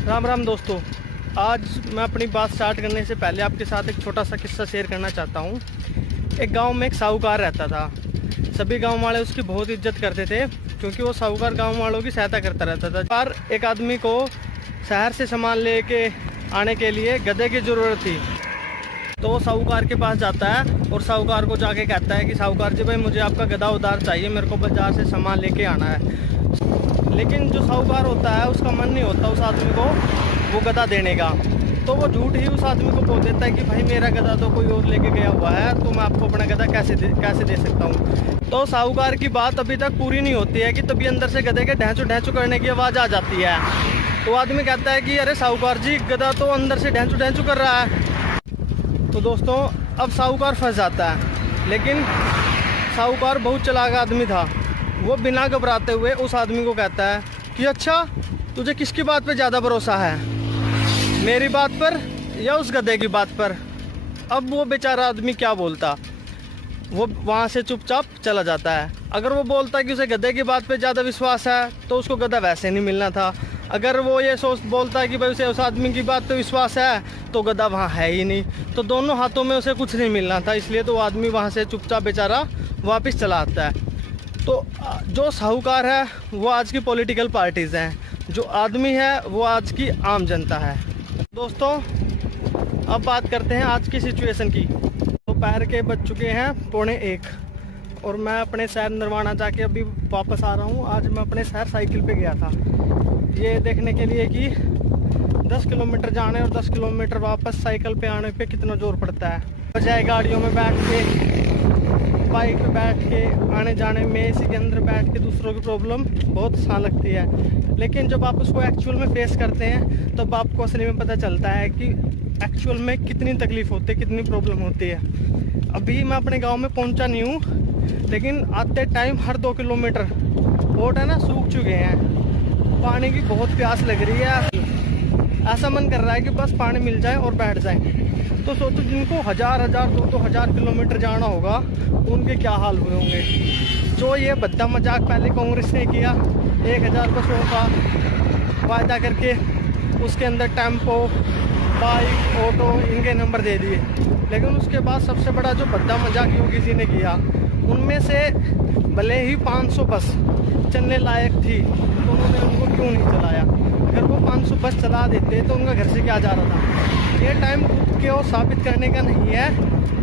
राम राम दोस्तों। आज मैं अपनी बात स्टार्ट करने से पहले आपके साथ एक छोटा सा किस्सा शेयर करना चाहता हूँ। एक गांव में एक साहूकार रहता था। सभी गांव वाले उसकी बहुत इज्जत करते थे क्योंकि वो साहूकार गांव वालों की सहायता करता रहता था। पर एक आदमी को शहर से सामान लेके आने के लिए गधे की ज़रूरत थी, तो वो साहूकार के पास जाता है और साहूकार को जाके कहता है कि साहूकार जी भाई, मुझे आपका गधा उधार चाहिए, मेरे को बाज़ार से सामान लेके आना है। लेकिन जो साहूकार होता है उसका मन नहीं होता उस आदमी को वो गधा देने का, तो वो झूठ ही उस आदमी को बोल देता है कि भाई मेरा गधा तो कोई और लेके गया हुआ है, तो मैं आपको अपना गधा कैसे दे सकता हूँ। तो साहूकार की बात अभी तक पूरी नहीं होती है कि तभी अंदर से गधे के ढैंचू ढैंचू करने की आवाज़ आ जाती है। तो आदमी कहता है कि अरे साहूकार जी, गधा तो अंदर से ढैंचू ढैंचू कर रहा है। तो दोस्तों, अब साहूकार फंस जाता है। लेकिन साहूकार बहुत चालाक आदमी था। वो बिना घबराते हुए उस आदमी को कहता है कि अच्छा, तुझे किसकी बात पे ज़्यादा भरोसा है, मेरी बात पर या उस गधे की बात पर। अब वो बेचारा आदमी क्या बोलता, वो वहाँ से चुपचाप चला जाता है। अगर वो बोलता कि उसे गधे की बात पे ज़्यादा विश्वास है तो उसको गधा वैसे नहीं मिलना था। अगर वो ये बोलता है कि भाई उसे उस आदमी की बात पे विश्वास है तो गधा वहाँ है ही नहीं, तो दोनों हाथों में उसे कुछ नहीं मिलना था। इसलिए तो वो आदमी वहाँ से चुपचाप बेचारा वापस चला आता है। तो जो साहूकार है वो आज की पॉलिटिकल पार्टीज़ हैं, जो आदमी है वो आज की आम जनता है। दोस्तों, अब बात करते हैं आज की सिचुएशन की। दोपहर के बज चुके हैं 1:45 और मैं अपने शहर नरवाना जाके अभी वापस आ रहा हूँ। आज मैं अपने शहर साइकिल पे गया था, ये देखने के लिए कि 10 किलोमीटर जाने और 10 किलोमीटर वापस साइकिल पे आने पे कितना जोर पड़ता है। बजाय गाड़ियों में बैठ के, बाइक पे बैठ के आने जाने में, इसी के अंदर बैठ के दूसरों की प्रॉब्लम बहुत आसान लगती है। लेकिन जब आप उसको एक्चुअल में फेस करते हैं तब आपको असली में पता चलता है कि एक्चुअल में कितनी तकलीफ़ होती है, कितनी प्रॉब्लम होती है। अभी मैं अपने गांव में पहुंचा नहीं हूं, लेकिन आते टाइम हर 2 किलोमीटर रोड है ना सूख चुके हैं। पानी की बहुत प्यास लग रही है, ऐसा मन कर रहा है कि बस पानी मिल जाए और बैठ जाए। तो सोचो जिनको 1000-2000 किलोमीटर जाना होगा उनके क्या हाल हुए होंगे। जो ये भद्दा मजाक पहले कांग्रेस ने किया, 1000 बसों का वायदा करके उसके अंदर टेम्पो, बाइक, ऑटो इनके नंबर दे दिए। लेकिन उसके बाद सबसे बड़ा जो भद्दा मजाक योगी जी ने किया, उनमें से भले ही 500 बस चलने लायक थी तो उन्होंने उनको क्यों नहीं चलाया। अगर वो 500 बस चला देते तो उनका घर से क्या जा रहा था। ये टाइम खुद को साबित करने का नहीं है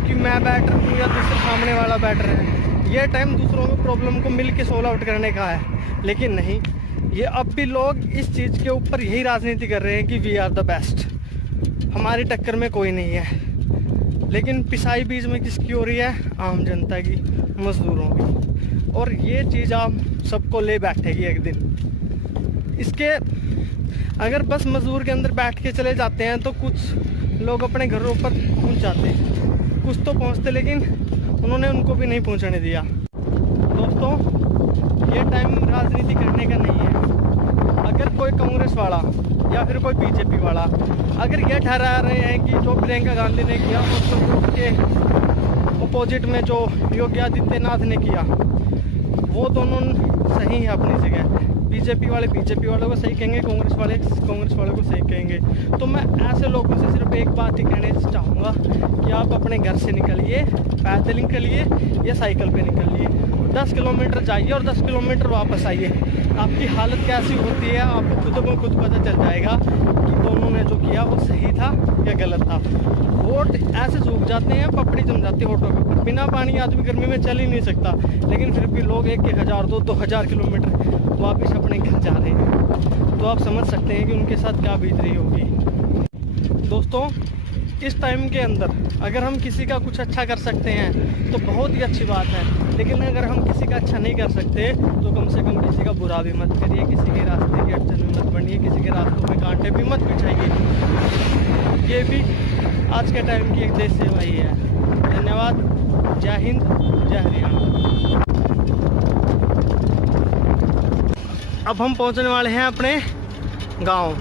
कि मैं बेटर हूँ या दूसरे सामने वाला बेटर है। ये टाइम दूसरों की प्रॉब्लम को मिल के सोल्व आउट करने का है। लेकिन नहीं, ये अब भी लोग इस चीज़ के ऊपर यही राजनीति कर रहे हैं कि वी आर द बेस्ट, हमारी टक्कर में कोई नहीं है। लेकिन पिसाई बीच में किसकी हो रही है? आम जनता की, मजदूरों की। और ये चीज़ आप सबको ले बैठेगी एक दिन। इसके अगर बस मजदूर के अंदर बैठ के चले जाते हैं तो कुछ लोग अपने घरों पर पहुंच जाते, कुछ तो पहुंचते, लेकिन उन्होंने उनको भी नहीं पहुंचने दिया। दोस्तों, ये टाइम राजनीति करने का नहीं है। अगर कोई कांग्रेस वाला या फिर कोई बीजेपी वाला अगर ये ठहरा रहे हैं कि जो प्रियंका गांधी ने किया उसके अपोजिट में जो योगी आदित्यनाथ ने किया, वो दोनों सही है अपनी जगह। बीजेपी वाले बीजेपी वालों को सही कहेंगे, कांग्रेस वाले को सही कहेंगे। तो मैं ऐसे लोगों से सिर्फ एक बात ही कहने चाहूँगा कि आप अपने घर से निकलिए, पैदल निकलिए या साइकिल पे निकलिए, 10 किलोमीटर जाइए और 10 किलोमीटर वापस आइए। आपकी हालत कैसी होती है आपको खुद को खुद पता चल जाएगा कि दोनों ने जो किया वो सही था या गलत था। वोट ऐसे सूख जाते हैं, पपड़ी जम जाती है ऑटो के ऊपर। बिना पानी आदमी गर्मी में चल ही नहीं सकता, लेकिन फिर भी लोग 1000 2-2000 किलोमीटर वापस अपने घर जा रहे हैं। तो आप समझ सकते हैं कि उनके साथ क्या बीत रही होगी। दोस्तों, इस टाइम के अंदर अगर हम किसी का कुछ अच्छा कर सकते हैं तो बहुत ही अच्छी बात है। लेकिन अगर हम किसी का अच्छा नहीं कर सकते तो कम से कम किसी का बुरा भी मत करिए, किसी के रास्ते की अड़चन में मत बनिए, किसी के रास्तों में कांटे भी मत बिछाइए। ये भी आज के टाइम की एक देश सेवा ही है। धन्यवाद। जय हिंद, जय हरियाणा। अब हम पहुंचने वाले हैं अपने गांव।